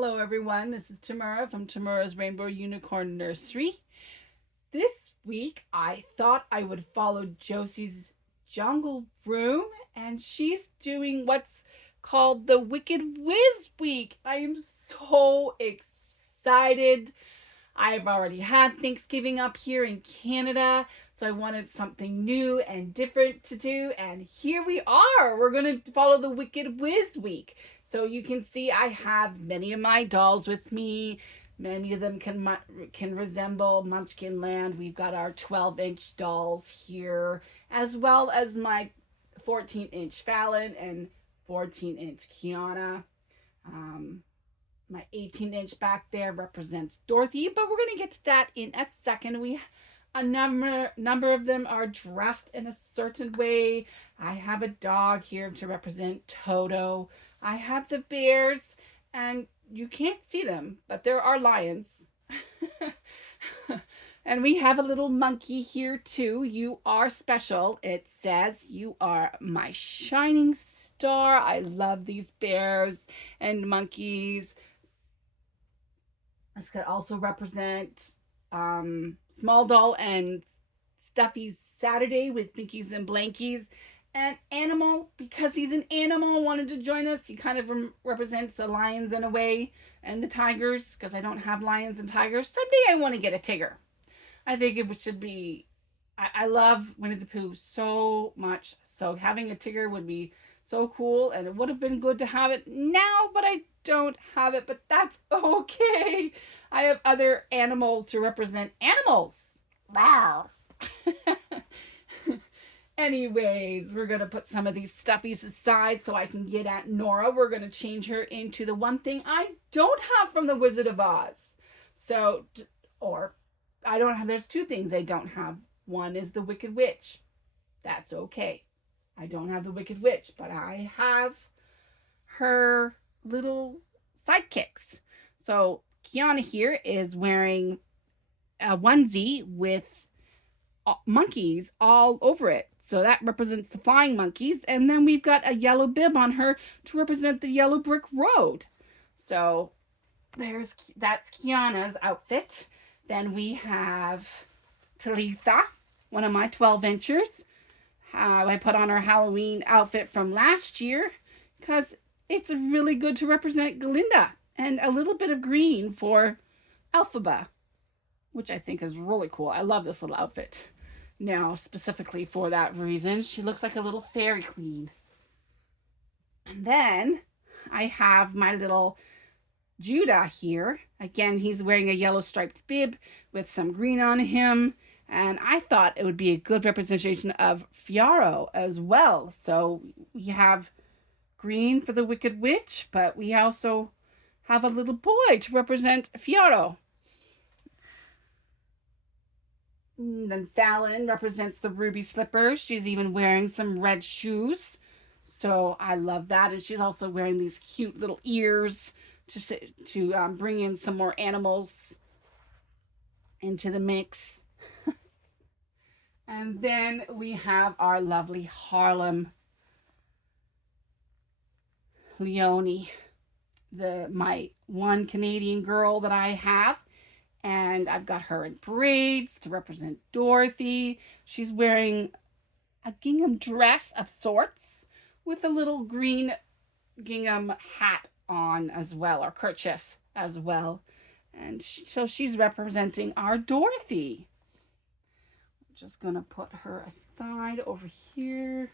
Hello everyone, this is Tamara from Tamara's Rainbow Unicorn Nursery. This week I thought I would follow Josie's Jungle Room, and she's doing what's called the Wicked Whiz Week. I am so excited. I've already had Thanksgiving up here in Canada, so I wanted something new and different to do, and here we are. We're going to follow the Wicked Whiz Week. So you can see I have many of my dolls with me. Many of them can resemble Munchkin Land. We've got our 12-inch dolls here, as well as my 14-inch Fallon and 14-inch Kiana. Um, my 18-inch back there represents Dorothy, but we're going to get to that in a second. A number of them are dressed in a certain way. I have a dog here to represent Toto. I have the bears, and you can't see them, but there are lions. And we have a little monkey here too. You are special. It says you are my shining star. I love these bears and monkeys. This could also represent Small Doll and Stuffy Saturday with Binkies and Blankies. And Animal, because he's an animal, wanted to join us. He kind of represents the lions in a way, and the tigers, because I don't have lions and tigers. Someday I want to get a tiger. I think it should be. I love Winnie the Pooh so much. So having a tiger would be so cool, and it would have been good to have it now, but I don't have it. But that's okay. I have other animals to represent animals. Wow. Anyways, we're going to put some of these stuffies aside so I can get at Nora. We're going to change her into the one thing I don't have from the Wizard of Oz. So, or I don't have, there's two things I don't have. One is the Wicked Witch. That's okay. I don't have the Wicked Witch, but I have her little sidekicks. So Kiana here is wearing a onesie with monkeys all over it. So that represents the flying monkeys. And then we've got a yellow bib on her to represent the yellow brick road. So that's Kiana's outfit. Then we have Talitha, one of my 12-inchers. I put on her Halloween outfit from last year because it's really good to represent Glinda, and a little bit of green for Elphaba, which I think is really cool. I love this little outfit. Now, specifically for that reason, she looks like a little fairy queen. And then I have my little Judah here. Again, he's wearing a yellow striped bib with some green on him. And I thought it would be a good representation of Fiaro as well. So we have green for the Wicked Witch, but we also have a little boy to represent Fiaro. And then Fallon represents the ruby slippers. She's even wearing some red shoes. So I love that. And she's also wearing these cute little ears to bring in some more animals into the mix. And then we have our lovely Harlem Leonie, my one Canadian girl that I have. And I've got her in braids to represent Dorothy. She's wearing a gingham dress of sorts with a little green gingham hat on as well, or kerchief as well. And so she's representing our Dorothy. I'm just going to put her aside over here.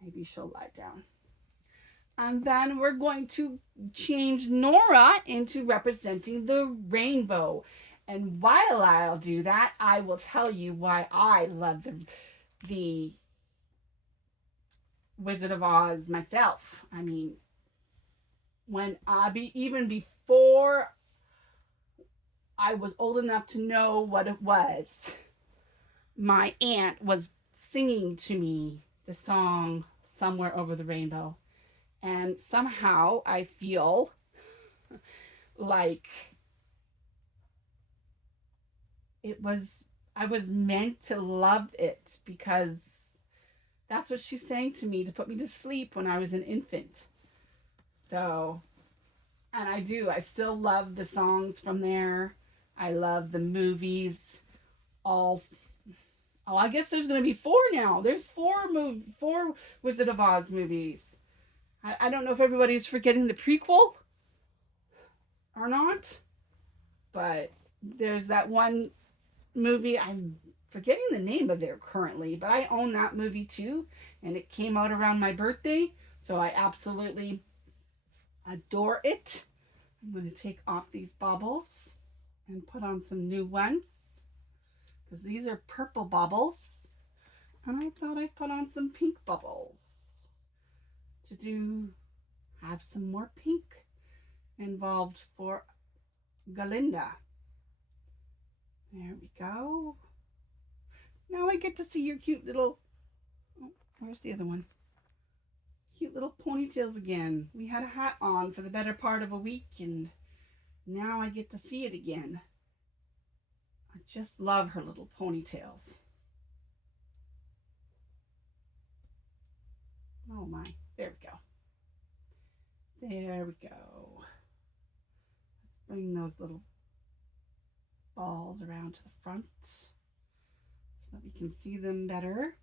Maybe she'll lie down. And then we're going to change Nora into representing the rainbow. And while I'll do that, I will tell you why I love the Wizard of Oz myself. I mean, when even before I was old enough to know what it was, my aunt was singing to me the song Somewhere Over the Rainbow. And somehow I feel like I was meant to love it, because that's what she sang to me to put me to sleep when I was an infant. So And I do. I still love the songs from there. I love the movies. All. Oh, I guess there's going to be four now. There's four Wizard of Oz movies. I don't know if everybody's forgetting the prequel or not, but there's that one movie. I'm forgetting the name of it currently, but I own that movie too, and it came out around my birthday, so I absolutely adore it. I'm going to take off these baubles and put on some new ones because these are purple baubles, and I thought I'd put on some pink bubbles to have some more pink involved for Galinda. There we go. Now I get to see your cute little, oh, where's the other one? Cute little ponytails again. We had a hat on for the better part of a week, and now I get to see it again. I just love her little ponytails. Oh my, there we go. There we go. Let's bring those little balls around to the front so that we can see them better,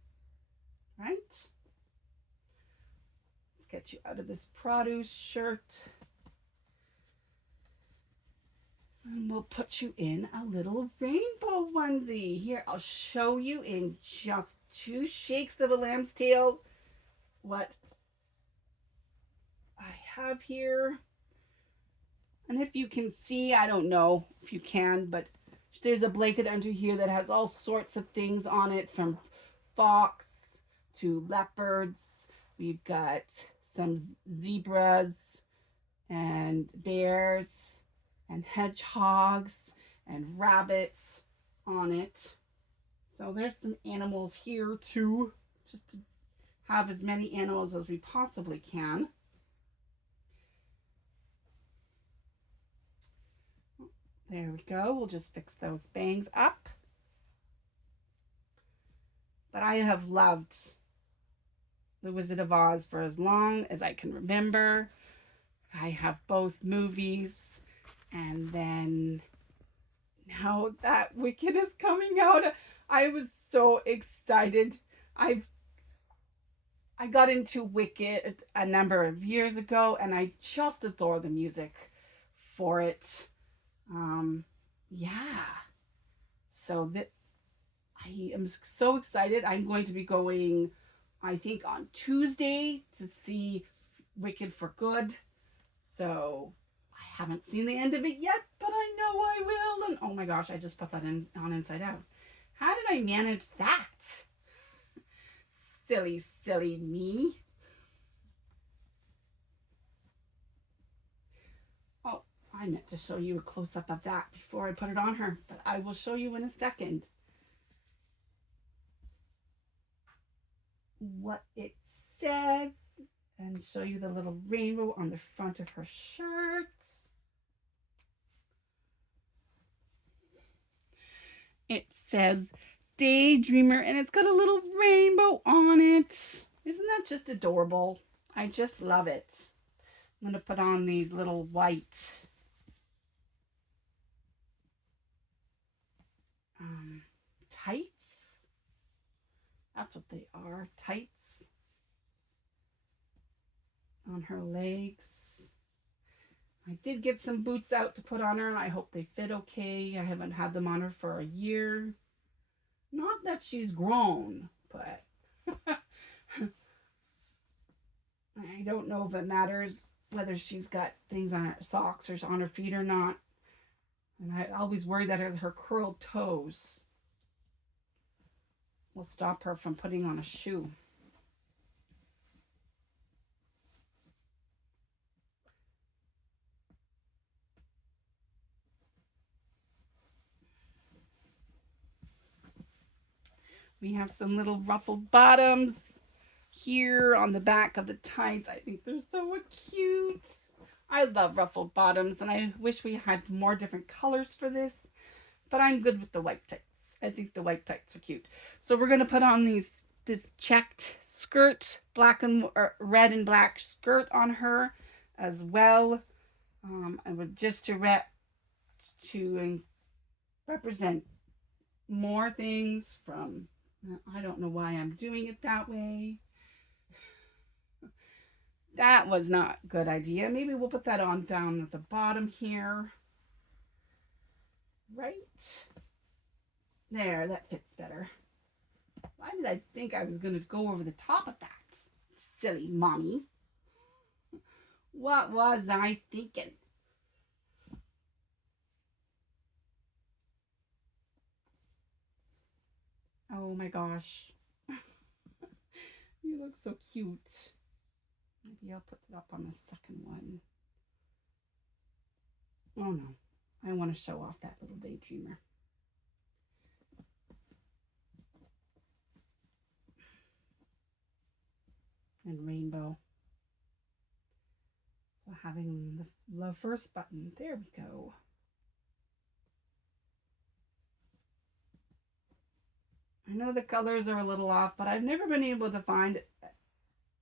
right? Let's get you out of this produce shirt. And we'll put you in a little rainbow onesie. Here, I'll show you in just 2 shakes of a lamb's tail what I have here. And if you can see, I don't know if you can, but there's a blanket under here that has all sorts of things on it, from fox to leopards. We've got some zebras and bears and hedgehogs and rabbits on it. So there's some animals here too, just to have as many animals as we possibly can. There we go. We'll just fix those bangs up. But I have loved The Wizard of Oz for as long as I can remember. I have both movies, and then now that Wicked is coming out, I was so excited. I got into Wicked a number of years ago, and I just adore the music for it. Yeah. So that I am so excited. I'm going to be going, I think, on Tuesday to see Wicked for Good. So I haven't seen the end of it yet, but I know I will. And oh my gosh, I just put that on Inside Out. How did I manage that? Silly, silly me. Oh, I meant to show you a close-up of that before I put it on her, but I will show you in a second what it says and show you the little rainbow on the front of her shirt. It says Daydreamer, and it's got a little rainbow on it. Isn't that just adorable? I just love it. I'm going to put on these little white tights. That's what they are, tights on her legs. I did get some boots out to put on her, and I hope they fit okay. I haven't had them on her for a year. Not that she's grown, but I don't know if it matters whether she's got things on her socks or on her feet or not. And I always worry that her curled toes will stop her from putting on a shoe. We have some little ruffled bottoms here on the back of the tights. I think they're so cute. I love ruffled bottoms, and I wish we had more different colors for this, but I'm good with the white tights. I think the white tights are cute. So we're going to put on this checked skirt, red and black skirt on her as well. I would just to represent more things from, I don't know why I'm doing it that way. That was not a good idea. Maybe we'll put that on down at the bottom here. Right there, that fits better. Why did I think I was going to go over the top of that? Silly mommy. What was I thinking? Oh my gosh. You look so cute. Maybe I'll put it up on the second one. Oh no, I want to show off that little daydreamer. And rainbow. So having the love first button. There we go. I know the colors are a little off, but I've never been able to find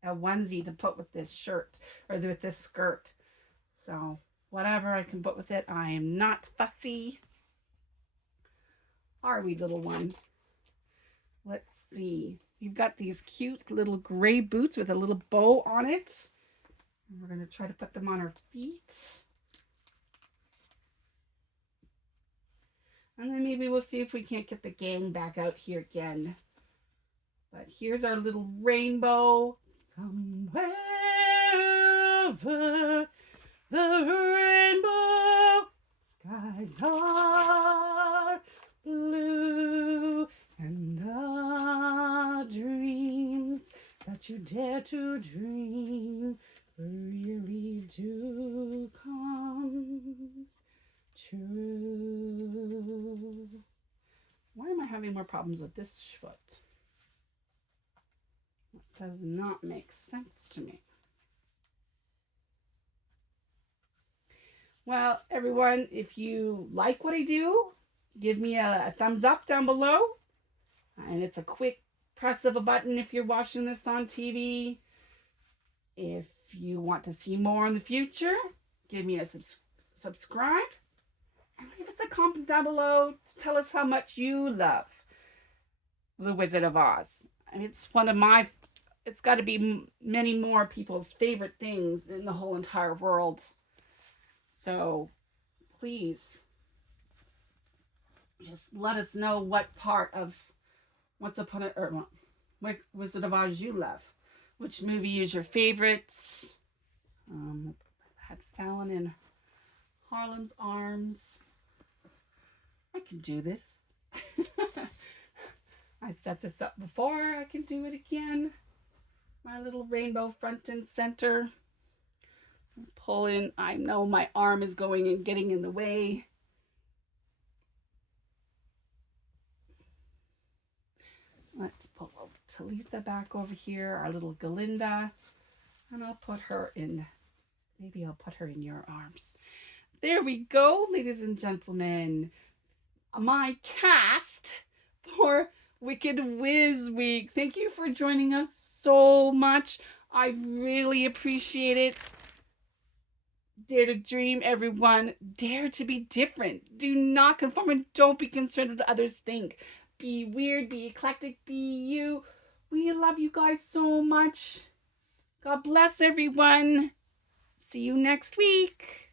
a onesie to put with this shirt or with this skirt. So whatever I can put with it, I am not fussy. Are we, little one? Let's see. You've got these cute little gray boots with a little bow on it. And we're going to try to put them on her feet. And then maybe we'll see if we can't get the gang back out here again. But here's our little rainbow. Somewhere over the rainbow, skies are blue, and the dreams that you dare to dream really do come true. Why am I having more problems with this foot? That does not make sense to me. Well, everyone, if you like what I do, give me a thumbs up down below. And it's a quick press of a button if you're watching this on TV. If you want to see more in the future, give me a subscribe. And leave us a comment down below to tell us how much you love The Wizard of Oz. And it's one of my, it's got to be many more people's favorite things in the whole entire world. So please just let us know what part of Once Upon a, or what Wizard of Oz you love. Which movie is your favorite? Had Fallon in Harlem's Arms. I can do this. I set this up before. I can do it again. My little rainbow front and center. Pull in. I know my arm is going and getting in the way. Let's pull Talitha back over here. Our little Galinda. And I'll put her in. Maybe I'll put her in your arms. There we go, ladies and gentlemen. My cast for Wicked Wiz Week. Thank you for joining us so much. I really appreciate it. Dare to dream, everyone. Dare to be different. Do not conform and don't be concerned with what others think. Be weird, be eclectic, be you. We love you guys so much. God bless everyone. See you next week.